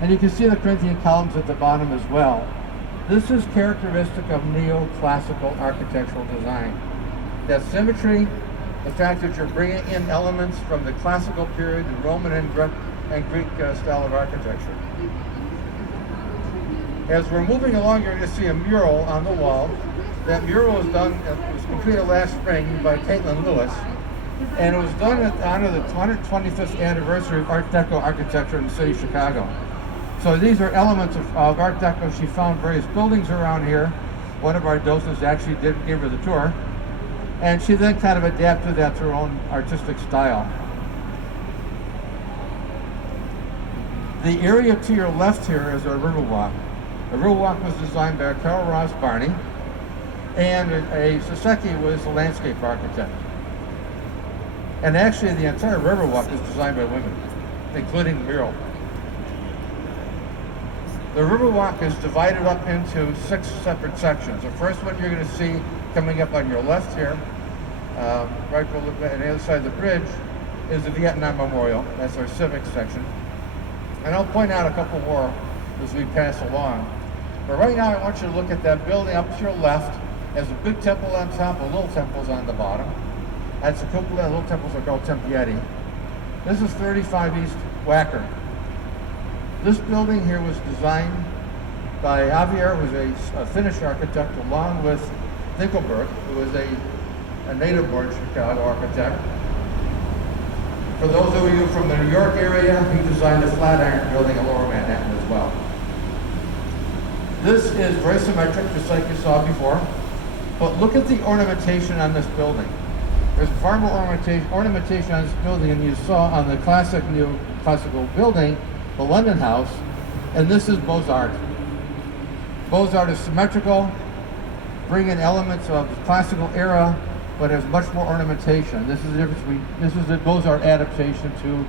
And you can see the Corinthian columns at the bottom as well. This is characteristic of neoclassical architectural design. That symmetry, the fact that you're bringing in elements from the classical period, the Roman and Greek style of architecture. As we're moving along, you're going to see a mural on the wall. That mural was completed last spring by Caitlin Lewis, and it was done in honor of the 125th anniversary of Art Deco architecture in the city of Chicago. So these are elements of Art Deco. She found various buildings around here. One of our docents actually gave her the tour, and she then kind of adapted that to her own artistic style. The area to your left here is our Riverwalk. The Riverwalk was designed by Carl Ross Barney, and Saseki was a landscape architect. And actually the entire Riverwalk is designed by women, including the mural. The Riverwalk is divided up into 6 separate sections. The first one you're going to see coming up on your left here, right on the other side of the bridge, is the Vietnam Memorial. That's our civic section. And I'll point out a couple more as we pass along. But right now I want you to look at that building up to your left. It has a big temple on top, and little temples on the bottom. That's a cupola, little temples are called Tempieti. This is 35 East Wacker. This building here was designed by Javier, who was a Finnish architect, along with Dinkelberg, who was a native-born Chicago architect. For those of you from the New York area, he designed the Flatiron building in Lower Manhattan as well. This is very symmetric, just like you saw before. But look at the ornamentation on this building. There's far more ornamentation on this building than you saw on the classic neoclassical building, the London House, and this is Beaux-Arts. Beaux-Arts is symmetrical, bringing elements of the classical era, but has much more ornamentation. This is the difference between, this is the Beaux-Arts adaptation to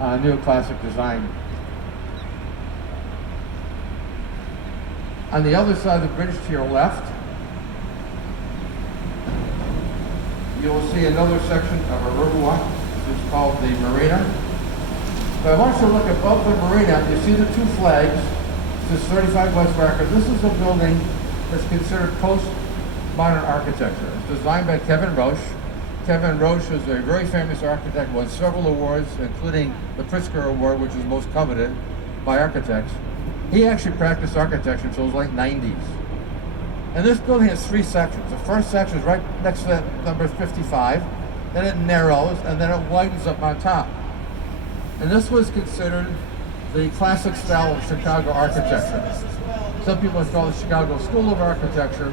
neoclassic design. On the other side of the bridge to your left, you'll see another section of a riverwalk. This is called the Marina. But I want you to look above the marina. You see the 2 flags. This is 35 West Wacker. This is a building that's considered post-modern architecture. It's designed by Kevin Roche. Kevin Roche is a very famous architect, won several awards, including the Pritzker Award, which is most coveted by architects. He actually practiced architecture until the late 90s. And this building has 3 sections. The first section is right next to that number 55, then it narrows, and then it widens up on top. And this was considered the classic style of Chicago architecture. Some people call it the Chicago School of Architecture,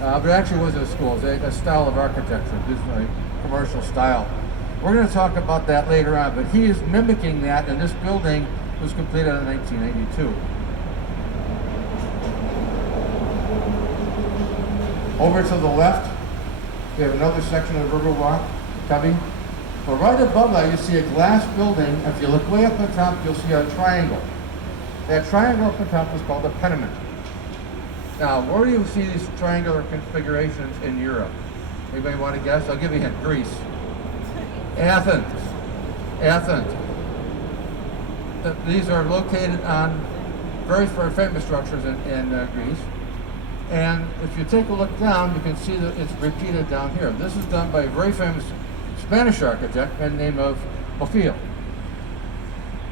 but it actually wasn't a school, it was a style of architecture. This is a commercial style. We're going to talk about that later on, but he is mimicking that, and this building was completed in 1982. Over to the left, we have another section of the Riverwalk, Cubby. But right above that, you see a glass building. If you look way up on top, you'll see a triangle. That triangle up on top is called a pediment. Now, where do you see these triangular configurations in Europe? Anybody want to guess? I'll give you a hint. Greece. Athens. Athens. These are located on very famous structures in Greece. And if you take a look down, you can see that it's repeated down here. This is done by a very famous Spanish architect by the name of Bofill.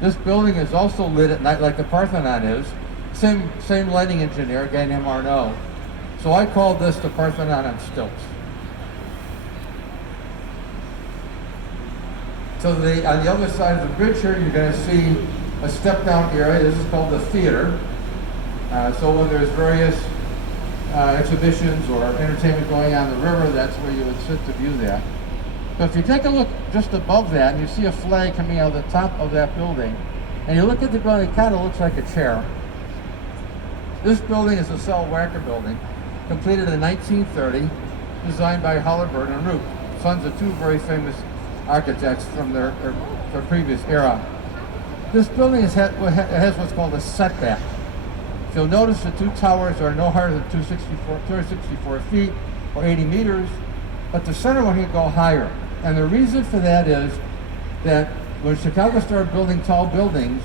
This building is also lit at night like the Parthenon is. Same lighting engineer, a guy named Arnaud. So I called this the Parthenon on stilts. So on the other side of the bridge here, you're going to see a step-down area. This is called the theater. So when there's various exhibitions or entertainment going on the river, that's where you would sit to view that. But if you take a look just above that, and you see a flag coming out of the top of that building, and you look at the building, it kind of looks like a chair. This building is the Cell Wacker building, completed in 1930, designed by Hollerberg and Root, sons of 2 very famous architects from their previous era. This building has what's called a setback. If you'll notice, the 2 towers are no higher than 264 feet or 80 meters, but the center one can go higher. And the reason for that is that when Chicago started building tall buildings,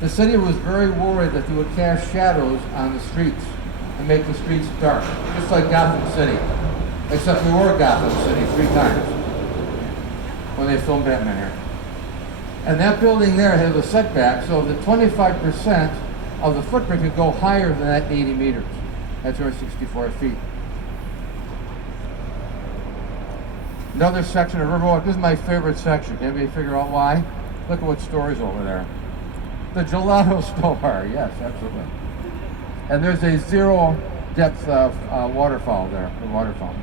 The city was very worried that they would cast shadows on the streets and make the streets dark, just like Gotham City. Except we were Gotham City 3 times when they filmed Batman here. And that building there has a setback, so the 25% of the footprint could go higher than that 80 meters. That's over 64 feet. Another section of Riverwalk. This is my favorite section. Can anybody figure out why? Look at what story's over there. The gelato store. Yes, absolutely. And there's a zero depth waterfall there, the water fountain.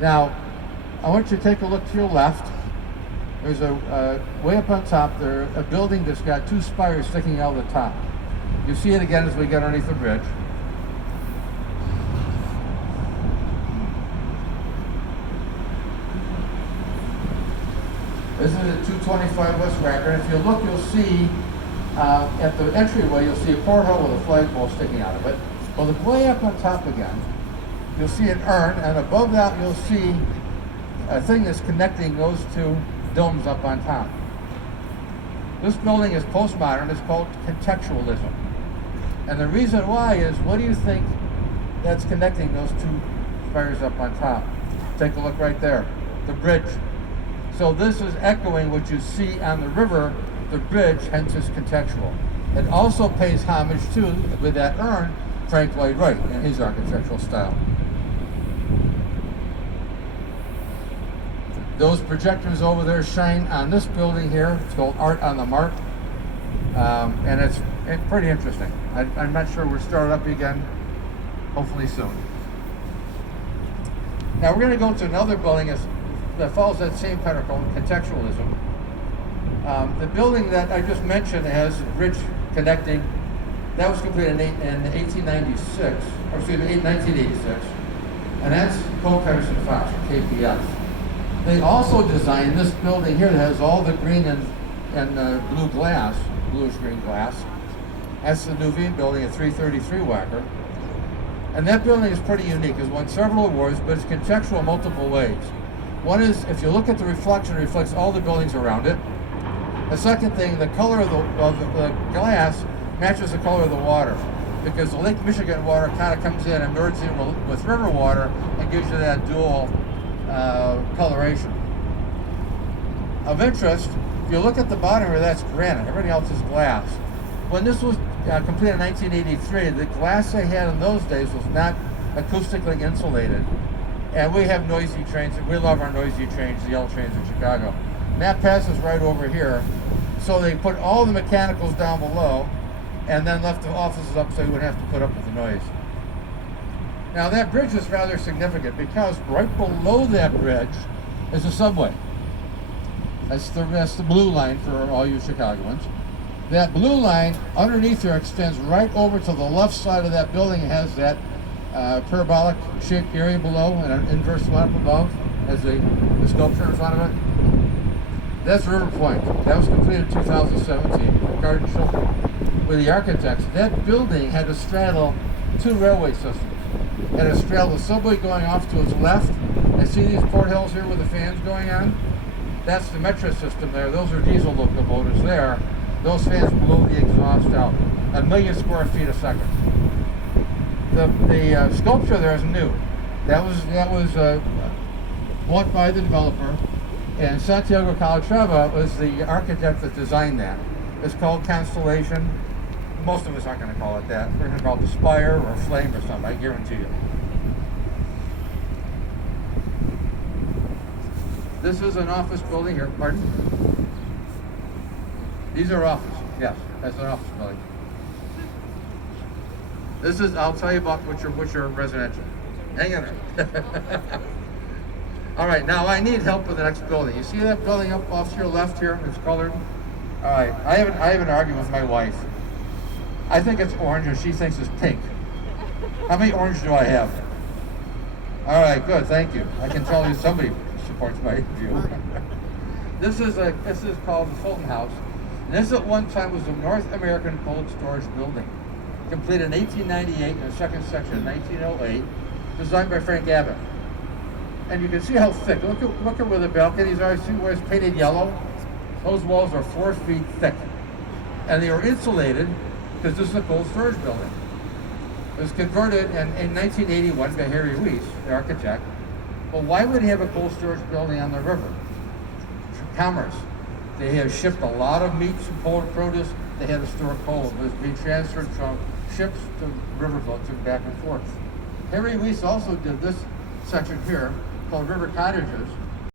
Now, I want you to take a look to your left. There's a way up on top there, a building that's got 2 spires sticking out of the top. You see it again as we get underneath the bridge. This is at 225 West Racker. If you look, you'll see at the entryway, you'll see a porthole with a flagpole sticking out of it. Well, the way up on top again, you'll see an urn, and above that you'll see a thing that's connecting those 2 domes up on top. This building is postmodern. It's called contextualism. And the reason why is, what do you think that's connecting those 2 spires up on top? Take a look right there, the bridge. So this is echoing what you see on the river, the bridge, hence it's contextual. It also pays homage to, with that urn, Frank Lloyd Wright in his architectural style. Those projectors over there shine on this building here. It's called Art on the Mark. And it's pretty interesting. I'm not sure we're started up again, hopefully soon. Now we're going to go to another building that follows that same pinnacle, contextualism. The building that I just mentioned has a bridge connecting. That was completed in 1896, or excuse me, 1986. And that's Cole Patterson Fox, or KPF. They also designed this building here that has all the green and blue glass, bluish green glass. That's the Nuveen building at 333 Wacker. And that building is pretty unique. It's won several awards, but it's contextual in multiple ways. One is, if you look at the reflection, it reflects all the buildings around it. The second thing, the color of the glass matches the color of the water, because the Lake Michigan water kind of comes in and merges in with river water and gives you that dual coloration. Of interest, if you look at the bottom here, that's granite. Everything else is glass. When this was completed in 1983, the glass they had in those days was not acoustically insulated. And we have noisy trains, and we love our noisy trains, the yellow trains in Chicago. And that passes right over here. So they put all the mechanicals down below and then left the offices up so you wouldn't have to put up with the noise. Now that bridge is rather significant because right below that bridge is a subway. That's the blue line for all you Chicagoans. That blue line underneath there extends right over to the left side of that building. It has that parabolic shaped area below and an inverse one up above as the sculpture in front of it. That's River Point. That was completed in 2017. Garden Children with the architects. That building had to straddle 2 railway systems. It had to straddle the subway going off to its left. And see these porthills here with the fans going on? That's the metro system there. Those are diesel locomotives there. Those fans blow the exhaust out. 1 million square feet a second. The sculpture there is new. That was bought by the developer, and Santiago Calatrava was the architect that designed that. It's called Constellation. Most of us aren't going to call it that. We're going to call it the Spire or Flame or something, I guarantee you. This is an office building here. Pardon? These are offices. Yes, that's an office building. This is, I'll tell you about which are residential. Hang in there. All right, now I need help with the next building. You see that building up off to your left here? It's colored. All right, I have an argument with my wife. I think it's orange and she thinks it's pink. How many orange do I have? All right, good, thank you. I can tell you somebody supports my view. This is called the Fulton House. And this at one time was the North American Cold Storage Building. Completed in 1898 and the second section in 1908, designed by Frank Abbott. And you can see how thick. Look at where the balconies are. See where it's painted yellow? Those walls are 4 feet thick. And they were insulated because this is a cold storage building. It was converted in 1981 by Harry Weiss, the architect. Well, why would he have a cold storage building on the river? Commerce. They have shipped a lot of meats and cold produce. They had to store coal. It was being transferred from ships to riverboats and back and forth. Harry Weiss also did this section here called River Cottages,